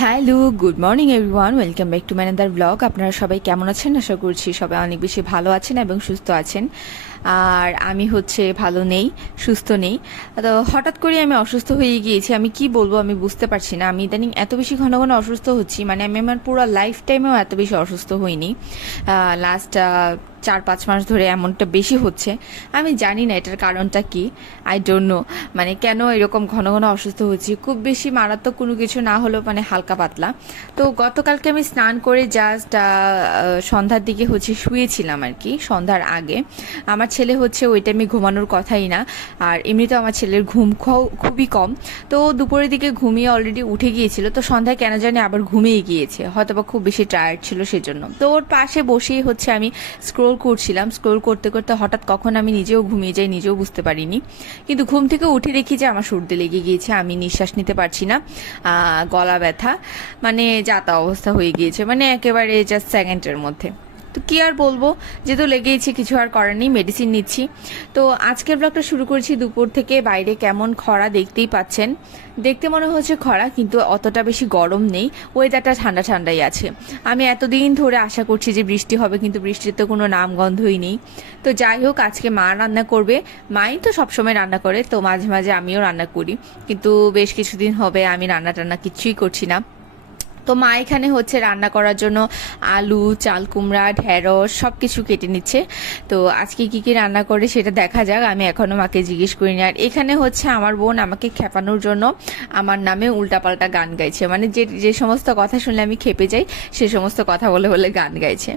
Hello, good morning everyone. Welcome back to ম্যানেদার blog. আপনারা সবাই কেমন আছেন? আশা করছি সবাই অনেক বেশি ভালো আছেন এবং সুস্থ আছেন। আর আমি হচ্ছে ভালো নেই, সুস্থ নেই। তো হঠাৎ করে আমি অসুস্থ হয়ে গিয়েছি। আমি কি বলব আমি বুঝতে পারছি না। আমি ইদানিং এত বেশি ঘন ঘন অসুস্থ হচ্ছি। মানে আমি আমার পুরো লাইফ টাইমেও এত বেশি অসুস্থ হইনি। লাস্ট চার, পাঁচ মাস ধরে এমনটা বেশি হচ্ছে। আমি জানি না এটার কারণটা কি। আই ডোন্ট নো মানে কেন এরকম ঘন ঘন অসুস্থ হচ্ছি? খুব বেশি মারাত্মক কোনো কিছু না হলেও মানে হালকা পাতলা। তো গতকালকে আমি স্নান করে জাস্ট সন্ধ্যার দিকে হচ্ছে শুয়েছিলাম আর কি, সন্ধ্যার আগে। আমার ছেলে হচ্ছে ওই টাইমে ঘুমানোর কথাই না। আর এমনিতেও আমার ছেলের ঘুম খুবই কম। তো দুপুরের দিকে ঘুমিয়ে অলরেডি উঠে গিয়েছিল। তো সন্ধ্যায় কেন জানি আবার ঘুমিয়ে গিয়েছে। হয়তো বা খুব বেশি টায়ার্ড ছিল সেজন্য। তো ওর পাশে বসেই হচ্ছে আমি স্ক্রোল করছিলাম। স্ক্রোল করতে করতে হঠাৎ কখন আমি নিজেও ঘুমিয়ে যাই নিজেও বুঝতে পারিনি। কিন্তু ঘুম থেকে উঠে দেখি যে আমার সর্দি লেগে গিয়েছে। আমি নিঃশ্বাস নিতে পারছি না। গলা ব্যথা। মানে যাতা অবস্থা হয়ে গিয়েছে। মানে একেবারে জাস্ট সেকেন্ডের মধ্যে। তো কি আর বলব? যেহেতু লেগেইছে, কিছু আর করার নেই মেডিসিন নিচ্ছি। তো আজকের ব্লগটা শুরু করেছি দুপুর থেকে, বাইরে কেমন খরা দেখতেই পাচ্ছেন। দেখতে মনে হচ্ছে খরা, কিন্তু অতটা বেশি গরম নেই। ওয়েদারটা ঠান্ডা ঠান্ডাই আছে। আমি এতদিন ধরে আশা করছি যে বৃষ্টি হবে, কিন্তু বৃষ্টির তো কোনো নামগন্ধই নেই। তো যাই হোক, আজকে মা রান্না করবে। মাই তো সবসময় রান্না করে, তো মাঝে মাঝে আমিও রান্না করি। কিন্তু বেশ কিছুদিন হবে আমি রান্না টান্না কিছুই করছি না। তো মা এখানে হচ্ছে রান্না করার জন্য আলু, চাল কুমড়া, ঢেঁড়স সব কিছু কেটে নিচ্ছে। তো আজকে কি কি রান্না করে সেটা দেখা যাক, আমি এখনও মাকে জিজ্ঞেস করিনি। আর এখানে হচ্ছে আমার বোন আমাকে খেপানোর জন্য আমার নামে উল্টাপাল্টা গান গাইছে। মানে যে যে সমস্ত কথা শুনলে আমি খেপে যাই, সে সমস্ত কথা বলে বলে গান গাইছে।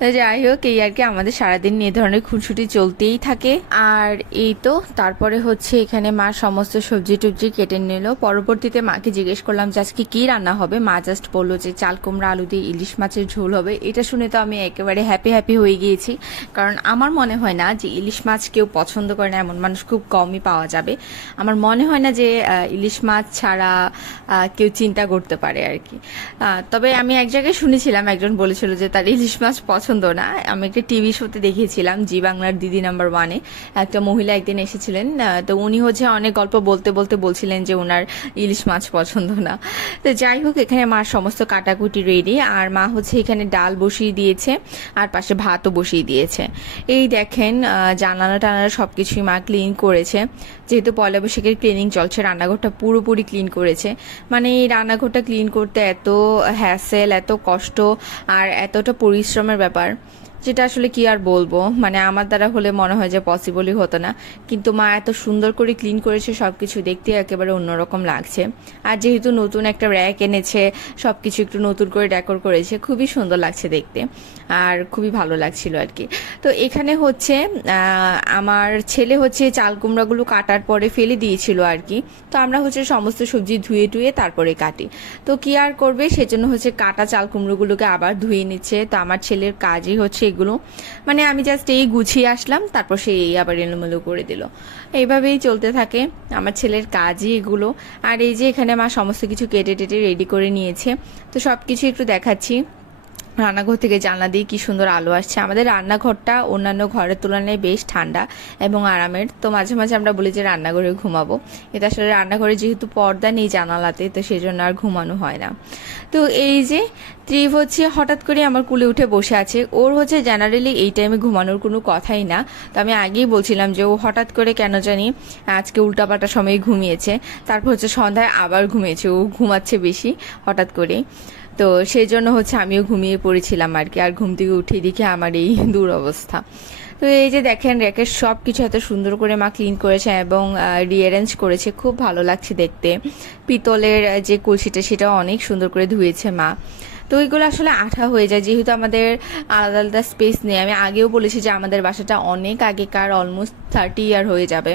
তো যাই হোক, এই আর কি আমাদের সারাদিন এ ধরনের খুনসুটি চলতেই থাকে। আর এই তো, তারপরে হচ্ছে এখানে মা সমস্ত সবজি টবজি কেটে নিল। পরবর্তীতে মাকে জিজ্ঞেস করলাম যে আজকে কী রান্না হবে? মা জাস্ট বলল যে, চাল, কুমড়া, আলু দিয়ে ইলিশ মাছের ঝোল হবে। এটা শুনে তো আমি একেবারে হ্যাপি হ্যাপি হয়ে গিয়েছি। কারণ আমার মনে হয় না যে, ইলিশ মাছ কেউ পছন্দ করে না, এমন মানুষ খুব কমই পাওয়া যাবে। আমার মনে হয় না যে ইলিশ মাছ ছাড়া কেউ চিন্তা করতে পারে আর কি। তবে আমি এক জায়গায় শুনেছিলাম, একজন বলেছিল যে, তার ইলিশ মাছ পছন্দ না। আমি একটা টিভি শোতে দেখিয়েছিলাম, জি বাংলার দিদি নাম্বার ওয়ানে একটা মহিলা একদিন এসেছিলেন তো উনি হচ্ছে অনেক গল্প বলতে বলতে বলছিলেন যে, ওনার ইলিশ মাছ পছন্দ না। তো যাই হোক, এখানে মার সমস্ত কাটাকুটি রেডি আর মা হচ্ছে এখানে ডাল বসিয়ে দিয়েছে, আর পাশে ভাতও বসিয়ে দিয়েছে। এই দেখেন জানালা টানালা সব কিছুই মা ক্লিন করেছে। যেহেতু পয়লা বৈশাখের ক্লিনিং চলছে, রান্নাঘরটা পুরোপুরি ক্লিন করেছে। মানে এই রান্নাঘরটা ক্লিন করতে এত হ্যাসেল এত কষ্ট, আর এতটা পরিশ্রমের ব্যাপার। যেটা আসলে কি আর বলব? মানে আমার দ্বারা হলে মনে হয় যে পসিবলই হতো না। কিন্তু মা এত সুন্দর করে ক্লিন করেছে সব কিছু দেখতে একেবারে অন্যরকম লাগছে। আর যেহেতু নতুন একটা র্যাক এনেছে সব কিছু একটু নতুন করে ডেকোর করেছে, খুবই সুন্দর লাগছে দেখতে। আর খুবই ভালো লাগছিল আর কি। তো এখানে হচ্ছে আমার ছেলে হচ্ছে চাল কুমড়াগুলো কাটার পরে ফেলে দিয়েছিল আর কি। তো আমরা হচ্ছে সমস্ত সবজি ধুয়ে টুয়ে তারপরে কাটি। তো কি আর করবে? সেজন্য হচ্ছে কাটা চাল কুমড়োগুলোকে আবার ধুয়ে নিচ্ছে। তো আমার ছেলের কাজই হচ্ছে এগুলো মানে আমি জাস্ট এই গুছিয়ে আসলাম, তারপর সে এই আবার এলোমেলো করে দিল। এইভাবেই চলতে থাকে আমার ছেলের কাজই এগুলো। আর এই যে এখানে মা সমস্ত কিছু কেটে টেটে রেডি করে নিয়েছে। তো সব কিছু একটু দেখাচ্ছি। রান্নাঘর থেকে জানলা দিয়ে কি সুন্দর আলো আসছে। আমাদের রান্নাঘরটা অন্যান্য ঘরের তুলনায় বেশ ঠান্ডা এবং আরামের। তো মাঝে মাঝে আমরা বলি যে রান্নাঘরে ঘুমাবো। এটা আসলে রান্নাঘরে যেহেতু পর্দা নেই জানালাতে, তো সেই জন্য আর ঘুমানো হয় না। তো এই যে ত্রিভ হচ্ছে হঠাৎ করে আমার কুলে উঠে বসে আছে। ওর হচ্ছে জেনারেলি এই টাইমে ঘুমানোর কোনো কথাই না। তো আমি আগেই বলছিলাম যে ও হঠাৎ করে কেন জানি আজকে উল্টাপাল্টা সময় ঘুমিয়েছে। তারপর হচ্ছে সন্ধ্যায় আবার ঘুমিয়েছে। ও ঘুমাচ্ছে বেশি হঠাৎ করে তো সেই জন্য হচ্ছে আমিও ঘুমিয়ে পড়েছিলাম আর কি, আর ঘুম থেকে উঠে দেখি আমার এই দুরবস্থা। তো এই যে দেখেন, র্যাকের সব কিছু এত সুন্দর করে মা ক্লিন করেছে এবং রিঅ্যারেঞ্জ করেছে, খুব ভালো লাগছে দেখতে। পিতলের যে কলসিটা সেটাও অনেক সুন্দর করে ধুয়েছে মা। তো ওইগুলো আসলে আঠা হয়ে যায়, যেহেতু আমাদের আলাদা আলাদা স্পেস নেই। আমি আগেও বলেছি যে আমাদের বাসাটা অনেক আগেকার অলমোস্ট থার্টি ইয়ার হয়ে যাবে।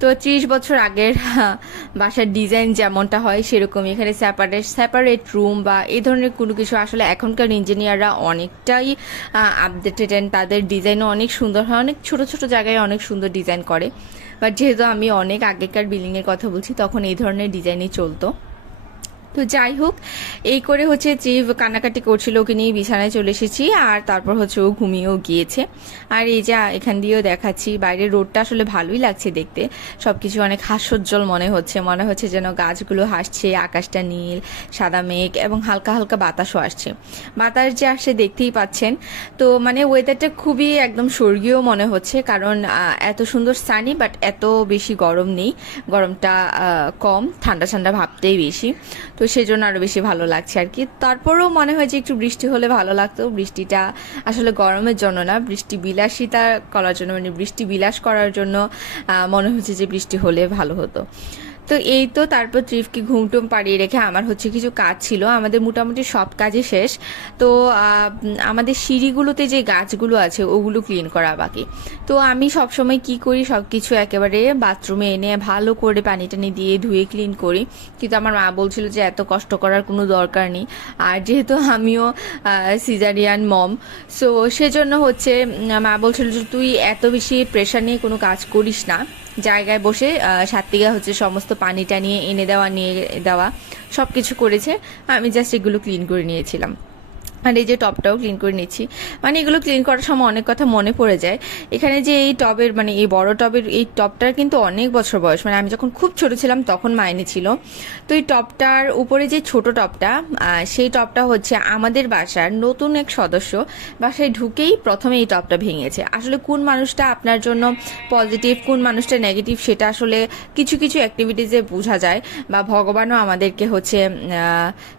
তো ত্রিশ বছর আগের বাসার ডিজাইন যেমনটা হয় সেরকম এখানে সেপারেট সেপারেট রুম বা এই ধরনের কোনো কিছু আসলে এখনকার ইঞ্জিনিয়াররা অনেকটাই আপডেটেড অ্যান্ড তাদের ডিজাইনও অনেক সুন্দর হয়। অনেক ছোট ছোট জায়গায় অনেক সুন্দর ডিজাইন করে। বাট যেহেতু আমি অনেক আগেকার বিল্ডিংয়ের কথা বলছি, তখন এই ধরনের ডিজাইনই চলতো। তো যাই হোক, এই করে হচ্ছে যে কান্নাকাটি করছিল, ওকে নিয়ে বিছানায় চলে এসেছি আর তারপর হচ্ছে ও ঘুমিয়েও গিয়েছে। আর এই যা এখান দিয়েও দেখাচ্ছি, বাইরের রোডটা আসলে ভালোই লাগছে দেখতে। সবকিছু অনেক হাস্যোজ্জ্বল মনে হচ্ছে মনে হচ্ছে যেন গাছগুলো হাসছে, আকাশটা নীল, সাদা মেঘ এবং হালকা হালকা বাতাসও আসছে। বাতাস যে আসছে দেখতেই পাচ্ছেন। তো মানে ওয়েদারটা খুবই একদম স্বর্গীয় মনে হচ্ছে, কারণ এত সুন্দর সানি বাট এত বেশি গরম নেই। গরমটা কম, ঠান্ডা ঠান্ডা ভাবতেই বেশি। তো সেই জন্য আরও বেশি ভালো লাগছে আর কি। তারপরেও মনে হয় যে একটু বৃষ্টি হলে ভালো লাগতো। বৃষ্টিটা আসলে গরমের জন্য না, বৃষ্টি বিলাসিতা করার জন্য মানে বৃষ্টি বিলাস করার জন্য মনে হচ্ছে যে বৃষ্টি হলে ভালো হতো। তো এই তো তারপর ট্রিপকে ঘুমটুম পাড়িয়ে রেখে আমার হচ্ছে কিছু কাজ ছিল। আমাদের মোটামুটি সব কাজই শেষ। তো আমাদের সিঁড়িগুলোতে যে গাছগুলো আছে, ওগুলো ক্লিন করা বাকি। তো আমি সবসময় কি করি সব কিছু একেবারে বাথরুমে এনে ভালো করে পানি টানি দিয়ে ধুয়ে ক্লিন করি। কিন্তু আমার মা বলছিল যে এত কষ্ট করার কোনো দরকার নেই। আর যেহেতু আমিও সিজারিয়ান মম, সো সেজন্য হচ্ছে মা বলছিল যে তুই এত বেশি প্রেশার নিয়ে কোনো কাজ করিস না। জায়গায় বসে সাতটিকা হচ্ছে সমস্ত পানিটা নিয়ে, এনে দেওয়া, নিয়ে দেওয়া সব কিছু করেছে। আমি জাস্ট এগুলো ক্লিন করে নিয়েছিলাম। আর এই যে টপটাও ক্লিন করে নিচ্ছি। মানে এগুলো ক্লিন করার সময় অনেক কথা মনে পড়ে যায়। এখানে যে এই টবের মানে এই বড় টবের এই টপটার কিন্তু অনেক বছর বয়স। মানে আমি যখন খুব ছোট ছিলাম তখন মাইনে ছিল। তো এই টপটার উপরে যে ছোট টপটা সেই টপটা হচ্ছে আমাদের বাসার নতুন এক সদস্য। বাসায় ঢুকেই প্রথমে এই টপটা ভেঙেছে। আসলে কোন মানুষটা আপনার জন্য পজিটিভ কোন মানুষটা নেগেটিভ সেটা আসলে কিছু কিছু অ্যাক্টিভিটিসে বোঝা যায়। বা ভগবানও আমাদেরকে হচ্ছে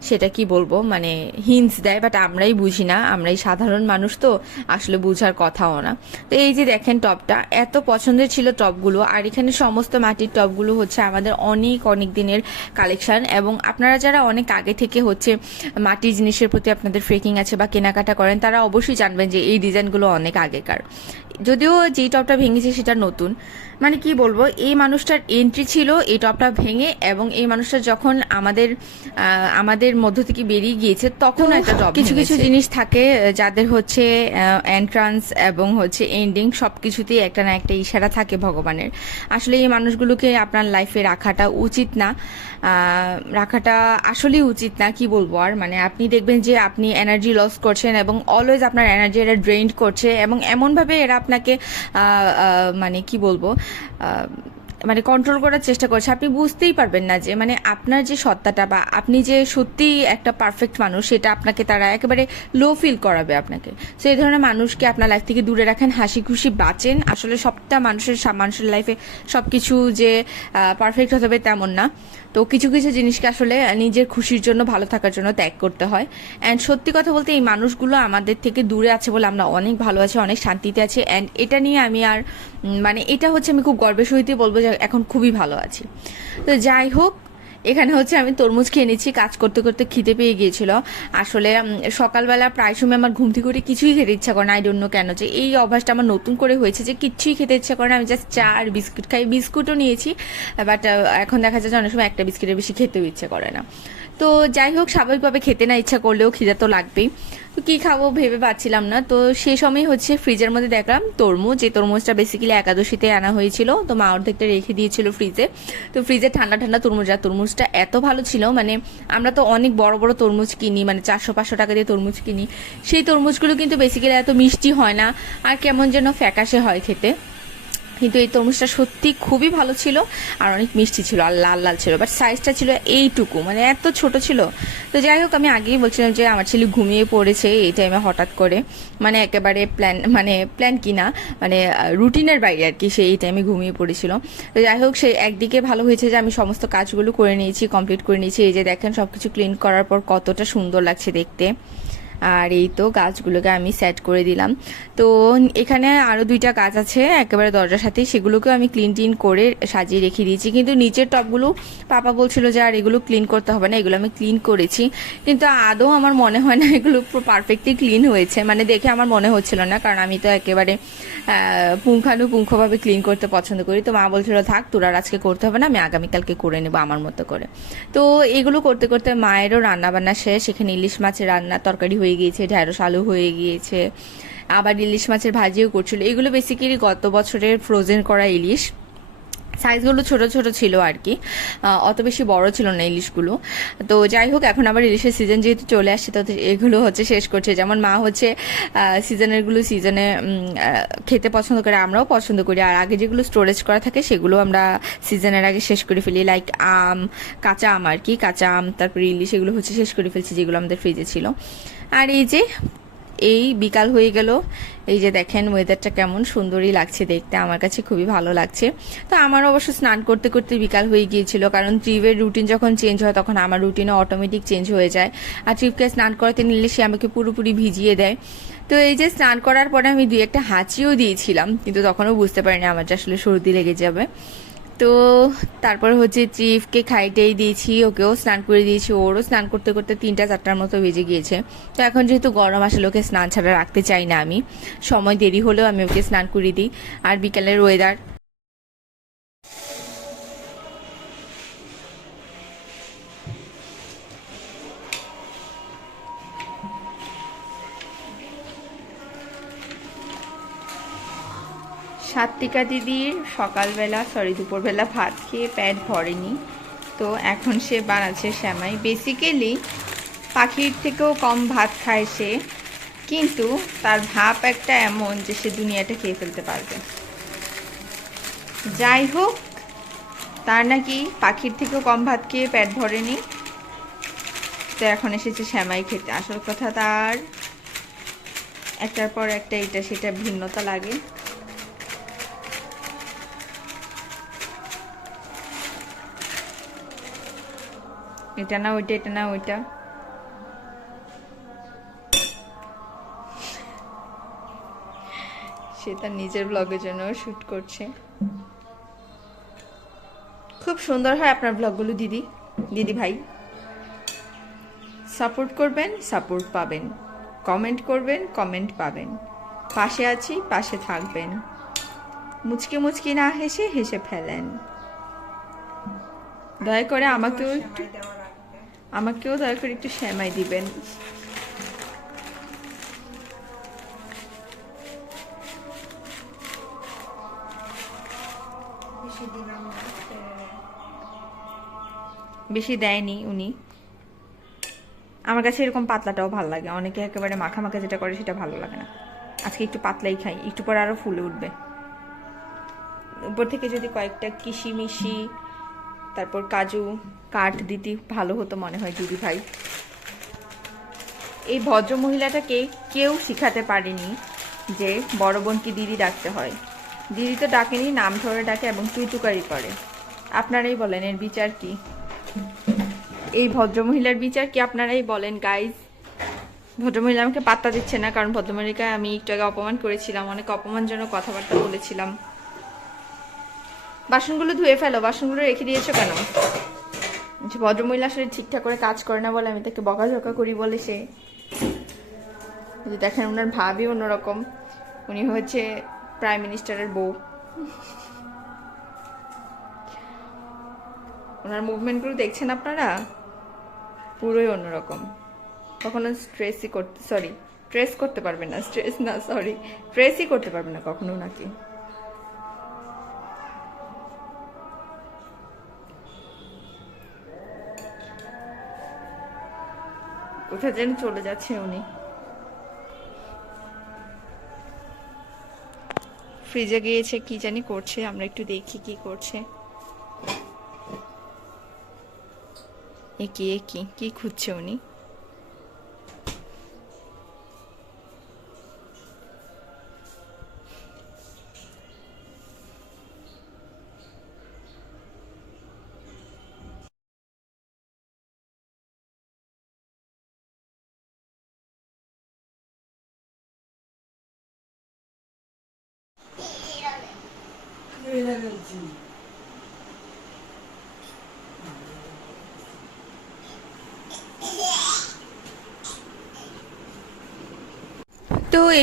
সেটা কি বলব? মানে হিন্স দেয়। বাট আমরাই বুঝি না, আমরাই সাধারণ মানুষ তো, আসলে বুঝার কথাও না। তো এই যে দেখেন টপটা, এত পছন্দের ছিল টপগুলো, আর এখানে সমস্ত মাটির টপগুলো হচ্ছে আমাদের অনেক অনেক দিনের কালেকশন। এবং আপনারা যারা অনেক আগে থেকে হচ্ছে মাটির জিনিসের প্রতি আপনাদের ফ্রেকিং আছে বা কেনাকাটা করেন, তারা অবশ্যই জানবেন যে এই ডিজাইনগুলো অনেক আগেকার। যদিও যেই টপটা ভেঙেছে সেটা নতুন মানে কি বলব এই মানুষটার এন্ট্রি ছিল এই টপটা ভেঙে এবং এই মানুষটা যখন আমাদের আমাদের মধ্য থেকে বেরিয়ে গিয়েছে তখন একটা টপ কিছু কিছু জিনিস থাকে যাদের হচ্ছে এন্ট্রান্স এবং হচ্ছে এন্ডিং সব কিছুতেই একটা না একটা ইশারা থাকে ভগবানের। আসলে এই মানুষগুলোকে আপনার লাইফে রাখাটা উচিত না। রাখাটা আসলেই উচিত না কি বলব আর? মানে আপনি দেখবেন যে আপনি এনার্জি লস করছেন এবং অলওয়েজ আপনার এনার্জি এরা ড্রেন্ড করছে এবং এমনভাবে এরা আপনাকে মানে কি বলব um, মানে কন্ট্রোল করার চেষ্টা করছে। আপনি বুঝতেই পারবেন না যে মানে আপনার যে সত্তাটা বা আপনি যে সত্যিই একটা পারফেক্ট মানুষ, সেটা আপনাকে তারা একেবারে লো ফিল করাবে আপনাকে। তো এই ধরনের মানুষকে আপনার লাইফ থেকে দূরে রাখেন হাসি খুশি বাঁচেন। আসলে সবটা মানুষের মানুষের লাইফে সব কিছু যে পারফেক্ট হতে হবে তেমন না। তো কিছু কিছু জিনিসকে আসলে নিজের খুশির জন্য, ভালো থাকার জন্য ত্যাগ করতে হয়। অ্যান্ড সত্যি কথা বলতে এই মানুষগুলো আমাদের থেকে দূরে আছে বলে আমরা অনেক ভালো আছি, অনেক শান্তিতে আছি। অ্যান্ড এটা নিয়ে আমি আর মানে এটা হচ্ছে আমি খুব গর্বের সহিত বলব যে এখন খুবই ভালো আছি। তো যাই হোক, এখানে হচ্ছে আমি তরমুজ খেয়ে নিচ্ছি, কাজ করতে করতে খিদে পেয়ে গিয়েছিল। আসলে সকালবেলা প্রায় সময় আমার ঘুম থেকে উঠে কিছুই খেতে ইচ্ছা করে না আই ডোন্ট নো কেন যে এই অভ্যাসটা আমার নতুন করে হয়েছে যে কিচ্ছুই খেতে ইচ্ছা করে না। আমি জাস্ট চা আর বিস্কুট খাই, বিস্কুটও নিয়েছি বাট এখন দেখা যায় যে অনেক সময় একটা বিস্কুটের বেশি খেতেও ইচ্ছে করে না। তো যাই হোক, স্বাভাবিকভাবে খেতে না ইচ্ছা করলেও খিদে তো লাগবেই। তো কি খাব ভেবে পাচ্ছিলাম না। তো সে সময় হচ্ছে ফ্রিজের মধ্যে দেখলাম তরমুজ। যে তরমুজটা বেসিক্যালি একাদশীতে আনা হয়েছিল, তো মা অর্ধেকটা রেখে দিয়েছিল ফ্রিজে তো ফ্রিজে ঠান্ডা ঠান্ডা তরমুজ, আর তরমুজটা এত ভালো ছিল মানে আমরা তো অনেক বড় বড় তরমুজ কিনি মানে চারশো পাঁচশো টাকা দিয়ে তরমুজ কিনি। সেই তরমুজগুলো কিন্তু বেসিক্যালি এত মিষ্টি হয় না, আর কেমন যেন ফ্যাকাশে হয় খেতে। কিন্তু এই তরমুজটা সত্যি খুবই ভালো ছিল আর অনেক মিষ্টি ছিল আর লাল লাল ছিল বাট সাইজটা ছিল এইটুকু মানে এত ছোট ছিল। তো যাই হোক, আমি আগেই বলছিলাম যে আমার ছেলে ঘুমিয়ে পড়েছে এই টাইমে হঠাৎ করে মানে একেবারে প্ল্যান মানে প্ল্যান কি না মানে রুটিনের বাইরে আর কি সে এই টাইমে ঘুমিয়ে পড়েছিল। তো যাই হোক, সে একদিকে ভালো হয়েছে যে আমি সমস্ত কাজগুলো করে নিয়েছি কমপ্লিট করে নিয়েছি, এই যে দেখেন সবকিছু ক্লিন করার পর কতটা সুন্দর লাগছে দেখতে। আর এই তো গাছগুলোকে আমি সেট করে দিলাম। তো এখানে আরও দুইটা গাছ আছে, একেবারে দরজার সাথে সেগুলোকেও আমি ক্লিন টিন করে সাজিয়ে রেখে দিয়েছি। কিন্তু নিচের টবগুলো পাপা বলছিল যে, আর এগুলো ক্লিন করতে হবে না, এগুলো আমি ক্লিন করেছি। কিন্তু আদৌ আমার মনে হয় না এগুলো পারফেক্টলি ক্লিন হয়েছে। মানে দেখে আমার মনে হচ্ছিল না, কারণ আমি তো একেবারে পুঙ্খানুপুঙ্খভাবে ক্লিন করতে পছন্দ করি। তো মা বলছিল, থাক, তোর আর আজকে করতে হবে না, আমি আগামীকালকে করে নেব আমার মতো করে। তো এগুলো করতে করতে মায়েরও রান্না বান্না শেষ। এখানে ইলিশ মাছের রান্না, তরকারি হয়ে গিয়েছে, ঢ্যাঁড়স আলু হয়ে গিয়েছে, আবার ইলিশ মাছের ভাজিও করছিল। এগুলো বেসিক্যালি গত বছরের ফ্রোজেন করা ইলিশ। সাইজগুলো ছোট ছোট ছিল আর কি। অত বেশি বড় ছিল না ইলিশগুলো। তো যাই হোক, এখন আবার ইলিশের সিজন যেহেতু চলে আসছে, তো এগুলো হচ্ছে শেষ করছে। যেমন মা হচ্ছে সিজনেরগুলো সিজনে খেতে পছন্দ করে, আমরাও পছন্দ করি। আর আগে যেগুলো স্টোরেজ করা থাকে, সেগুলো আমরা সিজনের আগে শেষ করে ফেলি। লাইক আম, কাঁচা আম আর কি, কাঁচা আম, তারপরে ইলিশ, এগুলো হচ্ছে শেষ করে ফেলছি, যেগুলো আমাদের ফ্রিজে ছিল। আর এই যে, এই বিকাল হয়ে গেল। এই যে দেখেন ওয়েদারটা কেমন সুন্দরই লাগছে দেখতে। আমার কাছে খুবই ভালো লাগছে। তো আমার অবশ্য স্নান করতে করতে বিকাল হয়ে গিয়েছিল, কারণ ট্রিপের রুটিন যখন চেঞ্জ হয়, তখন আমার রুটিনও অটোমেটিক চেঞ্জ হয়ে যায়। আর ট্রিপকে স্নান করাতে নিলে সে আমাকে পুরোপুরি ভিজিয়ে দেয়। তো এই যে স্নান করার পরে আমি দুই একটা হাঁচিও দিয়েছিলাম, কিন্তু তখনও বুঝতে পারিনি আমার যে আসলে সর্দি লেগে যাবে। তো তারপর হচ্ছে চিফকে খাইটেই দিয়েছি, ওকেও স্নান করে দিয়েছি, ওরও স্নান করতে করতে তিনটা চারটার মতো বেজে গিয়েছে। তো এখন যেহেতু গরম, আসলে ওকে স্নান ছাড়া রাখতে চাই না আমি। সময় দেরি হলেও আমি ওকে স্নান করিয়ে দিই। আর বিকালের ওয়েদার সাত্বিকা দিদির সকালবেলা সরি দুপুরবেলা ভাত খেয়ে প্যাট ভরেনি। তো এখন সে বানাচ্ছে শ্যামাই। বেসিক্যালি পাখির থেকেও কম ভাত খায় সে, কিন্তু তার ভাব একটা এমন যে সে দুনিয়াটা খেয়ে ফেলতে পারবে। যাই হোক, তার নাকি পাখির থেকেও কম ভাত খেয়ে পেট ভরেনি। তো এখন এসেছে শ্যামাই খেতে। আসল কথা তার, একটার পর একটা এটা, সেটা ভিন্নতা লাগে। এটা না, ওইটা, এটা না, ওইটা। সে তার নিজের ব্লগের জন্য শুট করছে। খুব সুন্দর হয় আপনার ব্লগগুলো দিদি। দিদি ভাই। সাপোর্ট করবেন সাপোর্ট পাবেন। কমেন্ট করবেন কমেন্ট পাবেন। পাশে আছি, পাশে থাকবেন। মুচকি মুচকি না হেসে হেসে ফেলেন। দয়া করে আমাকেও একটু আমাকেও দয়া করে একটু শ্যামাই দিবেন। বেশি দেয়নি উনি। আমার কাছে এরকম পাতলাটাও ভালো লাগে। অনেকে একেবারে মাখা মাখা যেটা করে সেটা ভালো লাগে না। আজকে একটু পাতলাই খাই একটু পরে আরও ফুলে উঠবে। উপর থেকে যদি কয়েকটা কিশিমিশি তারপর কাজু, কাঠ দিতে ভালো হতো মনে হয় দিদি ভাই। এই ভদ্র মহিলাটাকে কেউ শিখাতে পারেনি যে বড় বোনকে দিদি ডাকতে হয়। দিদি তো ডাকেনি, নাম ধরে ডাকে এবং তুই তুকারি করে। আপনারাই বলেন, এর বিচার কি? এই ভদ্রমহিলার বিচার কি আপনারাই বলেন গাইজ ভদ্রমহিলা আমাকে পাত্তা দিচ্ছে না, কারণ ভদ্রমহিলাকে আমি একটু আগে অপমান করেছিলাম, অনেক অপমানজনক কথাবার্তা বলেছিলাম। বাসনগুলো ধুয়ে ফেলো, বাসনগুলো রেখে দিয়েছ কেন? ভদ্রমহিলা আসলে ঠিকঠাক করে কাজ করে না বলে আমি তাকে বকাঝকা করি বলে সে। দেখেন ওনার ভাবই অন্যরকম। উনি হচ্ছে প্রাইম মিনিস্টারের বউ। ওনার মুভমেন্টগুলো দেখছেন আপনারা? পুরোই অন্যরকম। কখনো স্ট্রেসই করতে সরি স্ট্রেস করতে পারবে না স্ট্রেস না সরি স্ট্রেসই করতে পারবে না কখনো নাকি কোথায় যেন চলে যাচ্ছে উনি। ফ্রিজে গিয়েছে, কি জানি করছে, আমরা একটু দেখি কি করছে। একি এ কি কি খুঁজছে উনি?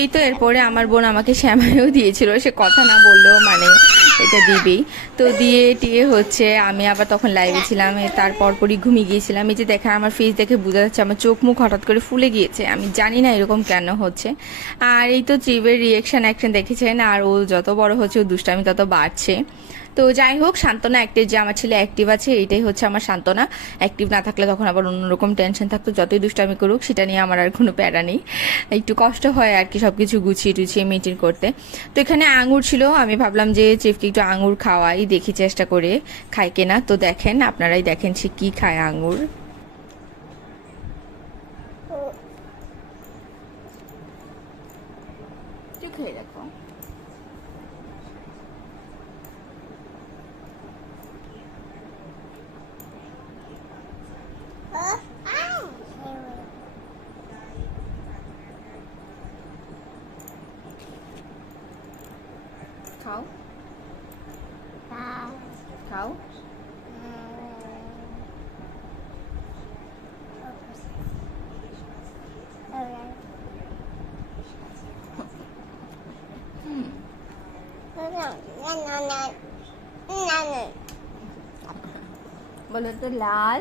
এই তো এরপরে আমার বোন আমাকে শ্যামাইও দিয়েছিল, সে কথা না বললেও মানে এটা দিবি তো দিয়ে টিয়ে হচ্ছে, আমি আবার তখন লাইভে ছিলাম তারপর তার পরপরই ঘুমিয়ে গিয়েছিলাম। এই যে দেখেন আমার ফেস দেখে বোঝা যাচ্ছে আমার চোখ মুখ হঠাৎ করে ফুলে গিয়েছে, আমি জানি না এরকম কেন হচ্ছে। আর এই তো ত্রিবের রিয়েকশন অ্যাকশন দেখেছেন, আর ও যত বড় হচ্ছে, ও দুষ্টামি তত বাড়ছে। তো যাই হোক, সান্ত্বনা অ্যাক্টিভ যে আমার ছেলে অ্যাক্টিভ আছে, এটাই হচ্ছে আমার সান্ত্বনা। অ্যাক্টিভ না থাকলে তখন আবার অন্যরকম টেনশন থাকতো, যতই দুষ্টামি করুক, সেটা নিয়ে আমার আর কোনো প্যারা নেই। একটু কষ্ট হয় আর কি সব কিছু গুছিয়ে টুছিয়ে মেনটেন করতে। তো এখানে আঙুর ছিল, আমি ভাবলাম যে চিফকে একটু আঙুর খাওয়াই, দেখি চেষ্টা করে খায় কেনা। তো দেখেন, আপনারাই দেখেন সে কী খায় আঙুর একটু খেয়ে রাখো খাও খাও বলো তো লাল?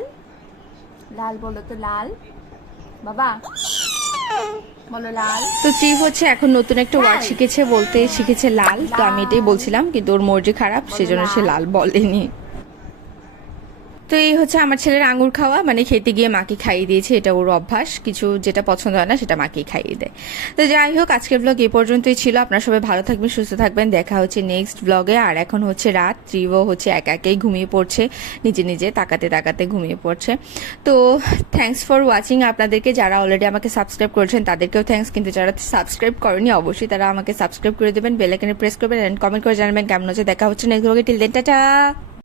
লাল বলো তো লাল। বাবা বলো লাল। তো চিফ হচ্ছে এখন নতুন একটা ওয়ার্ড শিখেছে বলতে শিখেছে লাল। তো আমি এটাই বলছিলাম কিন্তু ওর মর্জি খারাপ সেজন্য সে লাল বলেনি। তো এই হচ্ছে আমার ছেলের আঙুর খাওয়া। মানে খেতে গিয়ে মাকে খাইয়ে দিয়েছে, এটা ওর অভ্যাস। কিছু যেটা পছন্দ হয় না, সেটা মাকেই খাইয়ে দেয়। তো যাই হোক, আজকের ব্লগ এই পর্যন্তই ছিল। আপনার সবাই ভালো থাকবেন, সুস্থ থাকবেন। দেখা হচ্ছে নেক্সট ব্লগে আর এখন হচ্ছে রাত। ত্রিও হচ্ছে একা একেই ঘুমিয়ে পড়ছে। নিজে নিজে তাকাতে তাকাতে ঘুমিয়ে পড়ছে। তো থ্যাঙ্কস ফর ওয়াচিং আপনাদেরকে। যারা অলরেডি আমাকে সাবস্ক্রাইব করেছেন, তাদেরকেও থ্যাঙ্কস কিন্তু যারা সাবস্ক্রাইব করেনি, অবশ্যই তারা আমাকে সাবস্ক্রাইব করে দেবেন। বেলাইকানে প্রেস করবেন অ্যান্ড কমেন্ট করে জানাবেন। কেমন হচ্ছে? দেখা হচ্ছে নেক্সট ব্লগে টিল দেন টাটা